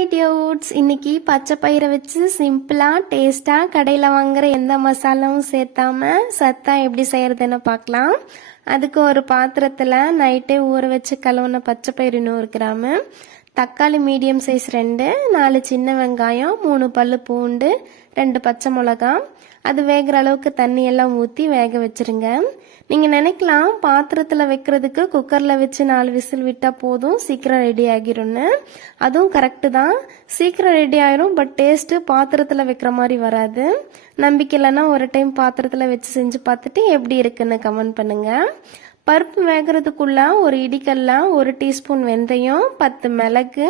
Hi dudes, இன்னைக்கு பச்சை பயிரை வச்சு சிம்பிளாக டேஸ்ட்டாக கடையில் வாங்குற எந்த மசாலாவும் சேர்த்தாம சத்தா எப்படி செய்கிறதுன்னு பார்க்கலாம். அதுக்கு ஒரு பாத்திரத்தில் நைட்டே ஊற வச்சு கழுவுன பச்சை பயிறு 100 கிராமு, தக்காளி மீடியம் சைஸ் 2, 4 சின்ன வெங்காயம், 3 பல்லு பூண்டு, 2 பச்சை மிளகாய், அது வேகிற அளவுக்கு தண்ணி எல்லாம் ஊற்றி வேக வச்சுருங்க. நீங்கள் நினைக்கலாம் பாத்திரத்தில் வைக்கிறதுக்கு குக்கரில் வச்சு 4 விசில் விட்டால் போதும், சீக்கிரம் ரெடி ஆகிரும்னு. அதுவும் கரெக்டு தான், சீக்கிரம் ரெடி ஆயிரும். பட் டேஸ்ட்டு பாத்திரத்தில் வைக்கிற மாதிரி வராது. நம்பிக்கை இல்லைன்னா ஒரு டைம் பாத்திரத்தில் வச்சு செஞ்சு பார்த்துட்டு எப்படி இருக்குன்னு கமெண்ட் பண்ணுங்கள். பருப்பு வேகிறதுக்குள்ள ஒரு இடிக்கல்ல 1 டீஸ்பூன் வெந்தயம், 10 மிளகு,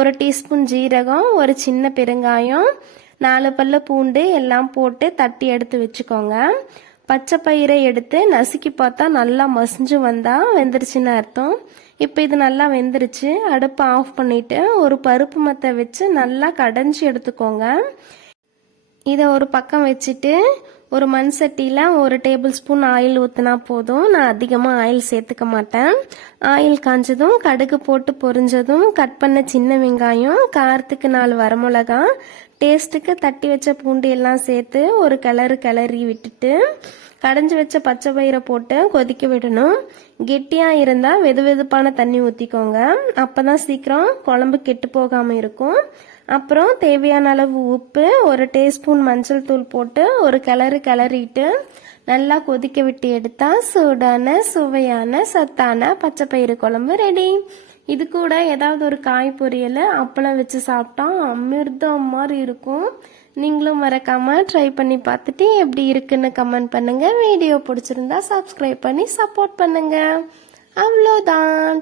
1 டீஸ்பூன் ஜீரகம், ஒரு சின்ன பெருங்காயம், 4 பல்லு பூண்டு எல்லாம் போட்டு தட்டி எடுத்து வச்சுக்கோங்க. பச்சை பயிரை எடுத்து நசுக்கி பார்த்தா நல்லா மசிஞ்சு வந்தால் வெந்துருச்சுன்னு அர்த்தம். இப்போ இது நல்லா வெந்துருச்சு. அடுப்பை ஆஃப் பண்ணிவிட்டு ஒரு பருப்பு மத்தை வச்சு நல்லா கடைஞ்சி எடுத்துக்கோங்க. இதை ஒரு பக்கம் வச்சுட்டு ஒரு மண் சட்டியில் 1 டேபிள் ஸ்பூன் ஆயில் ஊற்றினா போதும். நான் அதிகமாக ஆயில் சேர்த்துக்க மாட்டேன். ஆயில் காஞ்சதும் கடுகு போட்டு பொரிஞ்சதும் கட் பண்ண சின்ன வெங்காயம், காரத்துக்கு 4 வரமிளகா, டேஸ்ட்டுக்கு தட்டி வச்ச பூண்டு எல்லாம் சேர்த்து ஒரு கிளறி விட்டுட்டு கடைஞ்சி வச்ச பச்சை பயிரை போட்டு கொதிக்க விடணும். கெட்டியாக இருந்தால் வெதுவெதுப்பான தண்ணி ஊற்றிக்கோங்க. அப்போ தான் சீக்கிரம் குழம்பு கெட்டு போகாமல் இருக்கும். அப்புறம் தேவையான அளவு உப்பு, 1 டீஸ்பூன் மஞ்சள் தூள் போட்டு ஒரு கிளறிட்டு நல்லா கொதிக்க விட்டு எடுத்தா சூடான சுவையான சத்தான பச்சை பயிறு குழம்பு ரெடி. இது கூட ஏதாவது ஒரு காய் பொரியல், அப்பளம் வச்சு சாப்பிட்டா அமிர்தம் மாதிரி இருக்கும். நீங்களும் மறக்காம ட்ரை பண்ணி பார்த்துட்டு எப்படி இருக்குன்னு கமெண்ட் பண்ணுங்க. வீடியோ பிடிச்சிருந்தா சப்ஸ்கிரைப் பண்ணி சப்போர்ட் பண்ணுங்க. அவ்வளோதான்.